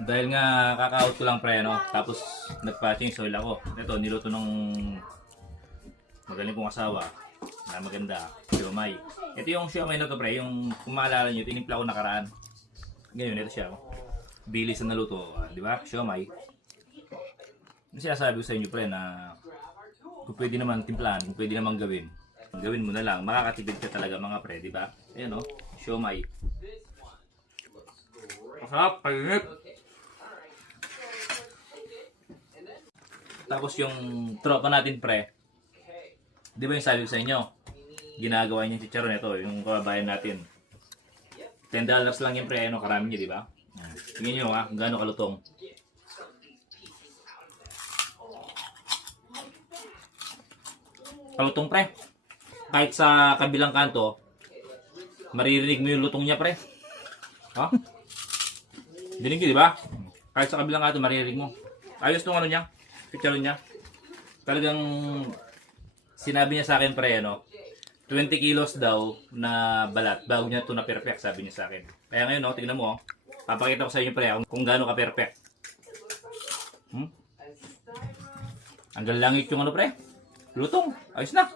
Dahil nga kaka-out ko lang pre, no? Tapos nagpa-change oil ako. Ito, niluto ng magaling kong asawa na maganda, siomay. Ito yung siomay na to pre, yung kung maalala nyo, tinimpla ko nakaraan. Ngayon, ito siya. Bilis na naluto, di ba? Siomay. Yung sinasabi ko sa inyo pre na kung pwede naman timplahan, kung pwede naman gawin, gawin mo na lang. Makakatipid ka talaga mga pre, di ba? Ayan o, siomay. Masarap, painit. Tapos yung tropa natin pre, di ba yung sabi ko sa inyo, ginagawa niya chicharon ito, yung kababayan natin. $10 lang yung pre, ano, karami niya, di ba? Tingnan nyo ha, gaano kalutong. Kalutong pre. Kahit sa kabilang kanto, maririnig mo yung lutong niya pre. Ha? Dinig nyo, di ba? Kahit sa kabilang kanto, maririnig mo. Ayos tong ano niya. Chicharon niya. Talagang sinabi niya sa akin pre, ano, 20 kilos daw na balat bago niya ito na perfect, sabi niya sa akin. Kaya ngayon, no, tingnan mo, oh, papakita ko sa inyo pre kung gaano ka perfect. Ang galangit yung ano pre, lutong, ayos na.